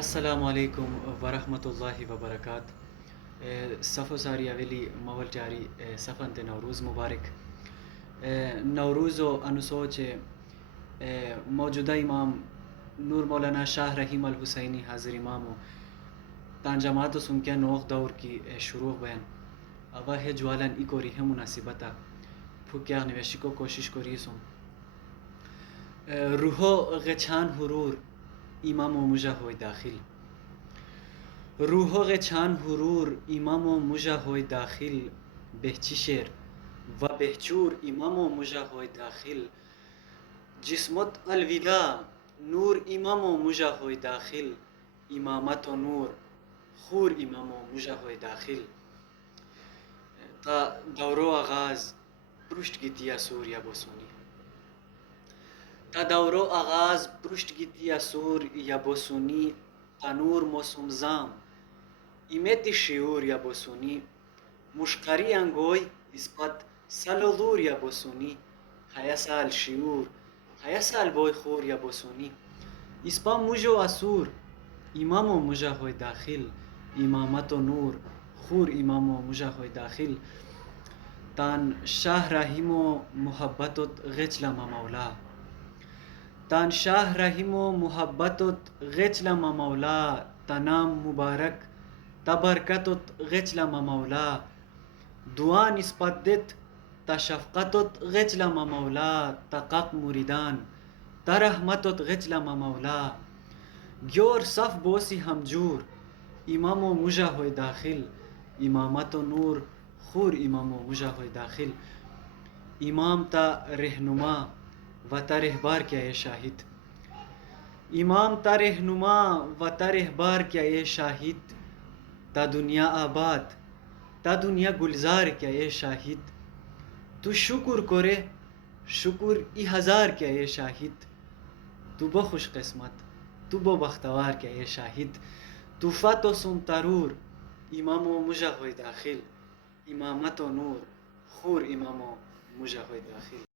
السلام علیکم ورحمت الله و برکات. صفو ساری اولی مول جاری صفنت نوروز مبارک. نوروز و انوسو چه موجوده امام نور مولانا شاه رحیم الحسینی حاضر امامو تان جماعت سنکیا نوخ دور کی شروع بیان اوا ہے جوالن ای کوری ہے مناسبتا پھوکیا نوشی کو کوشش کری سم روحو غچان حرور امام و مجا ہوئی داخل. روحو غچان حرور امام و مجا ہوئی داخل. بهچی شعر و بهچور امام و مجا ہوئی داخل. جسمت الوداع نور امام و مجا ہوئی داخل. امامت و نور خور امام و مجا ہوئی داخل. تا دورو آغاز پرشت گیتیا سوریا بوسونی. تا دورو آغاز پرشت گیتیا سور یا بوسونی تنور موسومزام ایمت شعور یا بوسونی مشقری انگوی اسپت سلولور یا بوسونی حیاسال شعور حیاسال بوی خور یا بوسونی اسپا مجو اسور امام و مجا ہوئی داخل. امامت و نور خور امام و مجا ہوئی داخل. تان شاه رحیم و محبتت غچلم مولا. تان شاه رحیم و محبتت غچلم مولا. تنام مبارک تبرکتت غچلم مولا. دعا نسبت دت تا شفقتت غچلم مولا. تقق مریدان تا رحمتت غچلم مولا. گیور صف بوسی همجور امام و مجا ہوئی داخل. امامت و نور خور امام و مجا ہوئی داخل. امام تا رہنما و تا رہبار کیا اے شاہد. امام تا رہنما و تا رہبار کیا اے شاہد. تا دنیا آباد تا دنیا گلزار کیا اے شاہد. تو شکر کرے شکر ای ہزار کیا اے شاہد. تو بہ خوش قسمت تو بہ بختوار کیا اے شاہد. تو فتو سم ترور امام و مجا ہوئی داخل. امامت و نور خور امام و مجا ہوئی داخل.